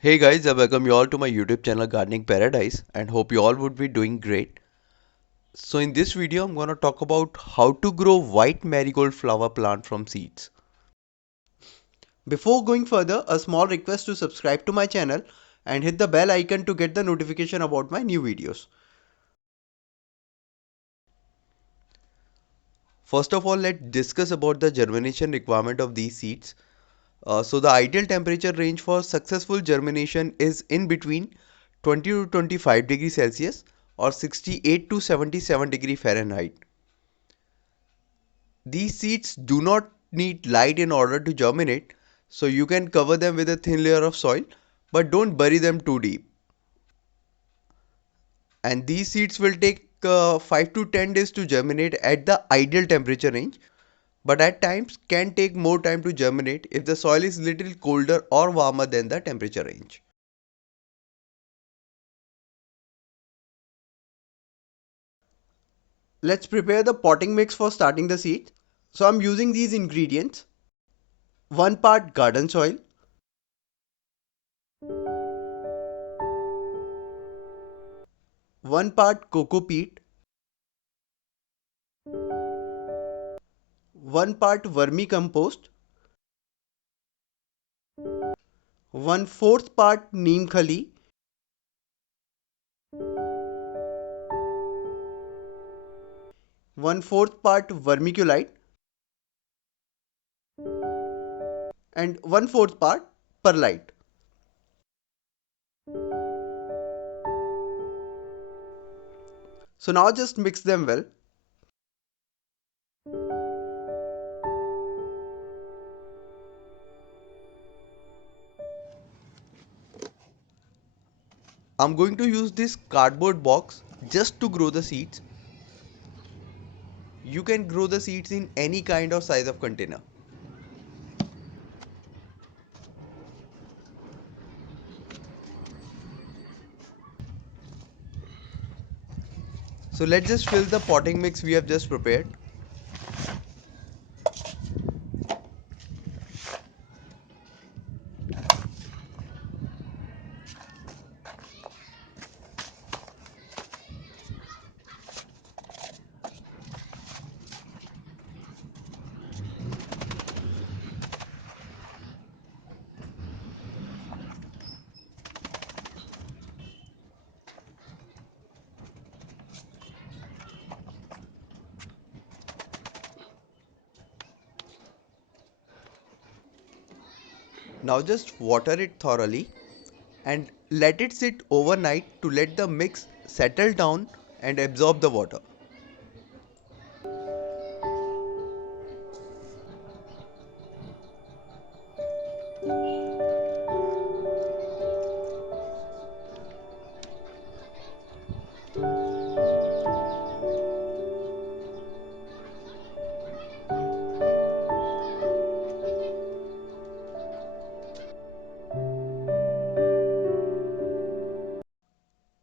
Hey guys, I welcome you all to my YouTube channel Gardening Paradise and hope you all would be doing great. So in this video, I'm going to talk about how to grow white marigold flower plant from seeds. Before going further, a small request to subscribe to my channel and hit the bell icon to get the notification about my new videos. First of all, let's discuss about the germination requirement of these seeds. So the ideal temperature range for successful germination is in between 20 to 25 degrees Celsius or 68 to 77 degree Fahrenheit. These seeds do not need light in order to germinate, so you can cover them with a thin layer of soil, but don't bury them too deep. And these seeds will take 5 to 10 days to germinate at the ideal temperature range, but at times can take more time to germinate if the soil is little colder or warmer than the temperature range. Let's prepare the potting mix for starting the seeds. So I'm using these ingredients: 1 part garden soil, 1 part coco peat, 1 part vermicompost, 1/4 part neem khali, 1/4 part vermiculite, and 1/4 part perlite. So now just mix them well. I'm going to use this cardboard box just to grow the seeds. You can grow the seeds in any kind of size of container. So let's just fill the potting mix we have just prepared. Now just water it thoroughly and let it sit overnight to let the mix settle down and absorb the water.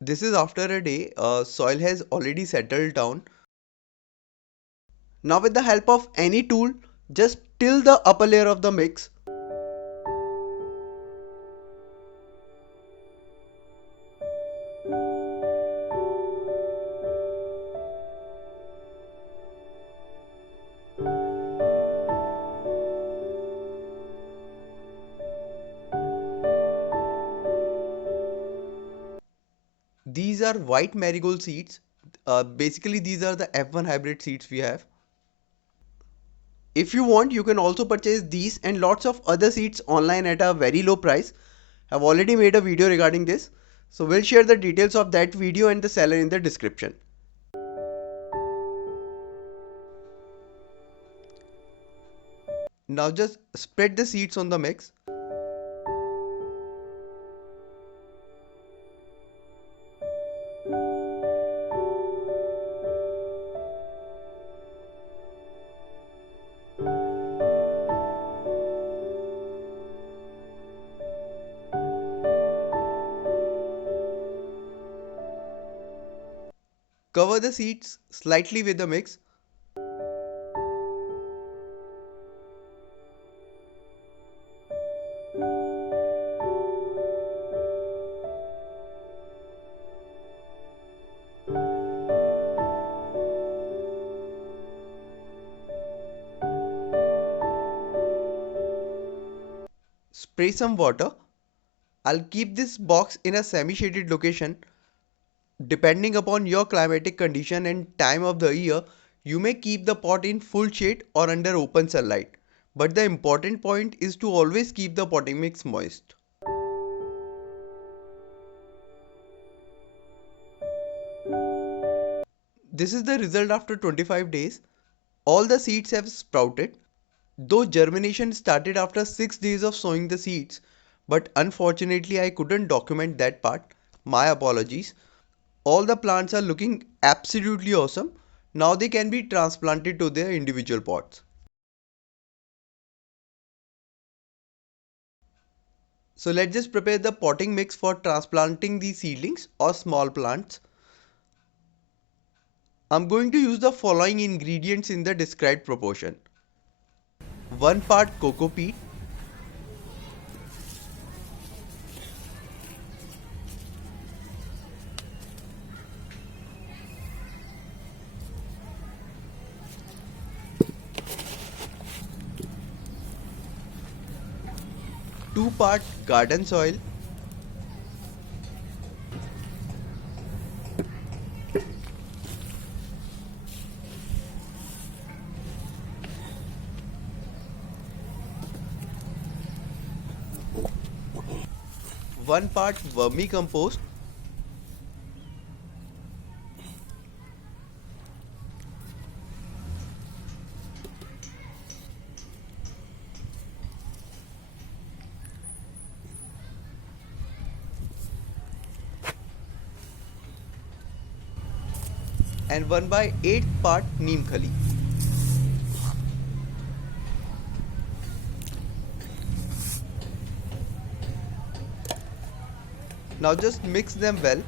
This is after a day, soil has already settled down. Now with the help of any tool, just till the upper layer of the mix. These are white marigold seeds. Basically, these are the F1 hybrid seeds we have. If you want, you can also purchase these and lots of other seeds online at a very low price. I've already made a video regarding this. So we'll share the details of that video and the seller in the description. Now just spread the seeds on the mix. Cover the seeds slightly with the mix. spray some water. I'll keep this box in a semi-shaded location. Depending upon your climatic condition and time of the year, you may keep the pot in full shade or under open sunlight. But the important point is to always keep the potting mix moist. This is the result after 25 days. All the seeds have sprouted. Though germination started after 6 days of sowing the seeds, but unfortunately I couldn't document that part. My apologies. All the plants are looking absolutely awesome. Now they can be transplanted to their individual pots. So let's just prepare the potting mix for transplanting these seedlings or small plants. I'm going to use the following ingredients in the described proportion. 1 part coco peat, 2 part garden soil, 1 part vermicompost, and 1 by 8 part neem khali. Now just mix them well.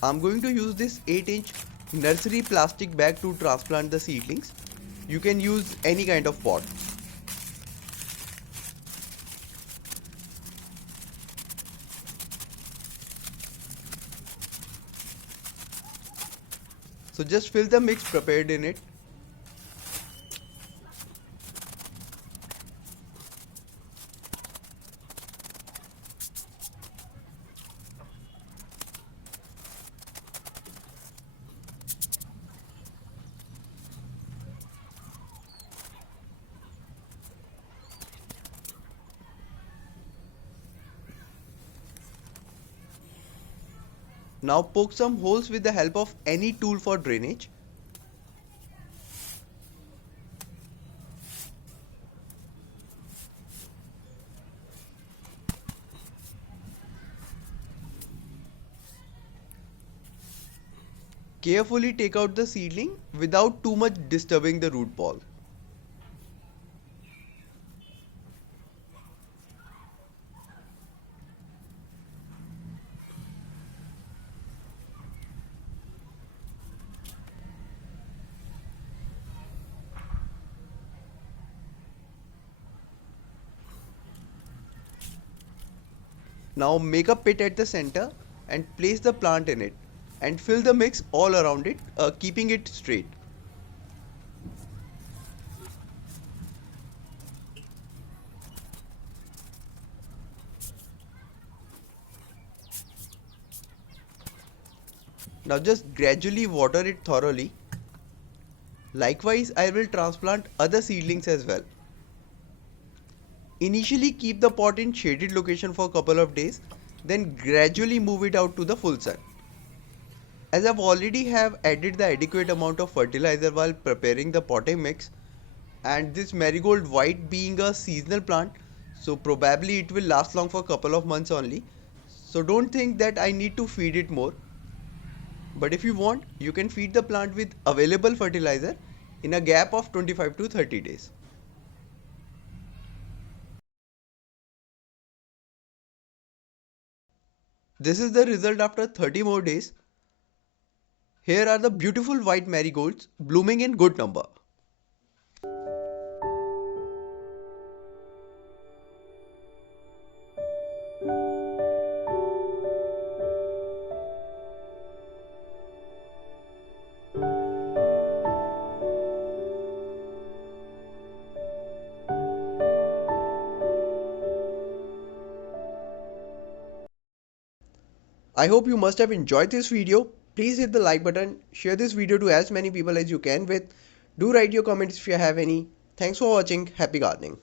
I'm going to use this 8-inch nursery plastic bag to transplant the seedlings. You can use any kind of pot. So just fill the mix prepared in it. Now poke some holes with the help of any tool for drainage. Carefully take out the seedling without too much disturbing the root ball. Now make a pit at the center and place the plant in it and fill the mix all around it, keeping it straight. Now just gradually water it thoroughly. Likewise, I will transplant other seedlings as well. Initially keep the pot in shaded location for a couple of days, then gradually move it out to the full sun. As I've already have added the adequate amount of fertilizer while preparing the potting mix, and this marigold white being a seasonal plant, so probably it will last long for a couple of months only. So don't think that I need to feed it more. But if you want, you can feed the plant with available fertilizer in a gap of 25 to 30 days. This is the result after 30 more days. Here are the beautiful white marigolds blooming in good number. I hope you must have enjoyed this video. Please hit the like button, share this video to as many people as you can with. Do write your comments if you have any. Thanks for watching. Happy gardening.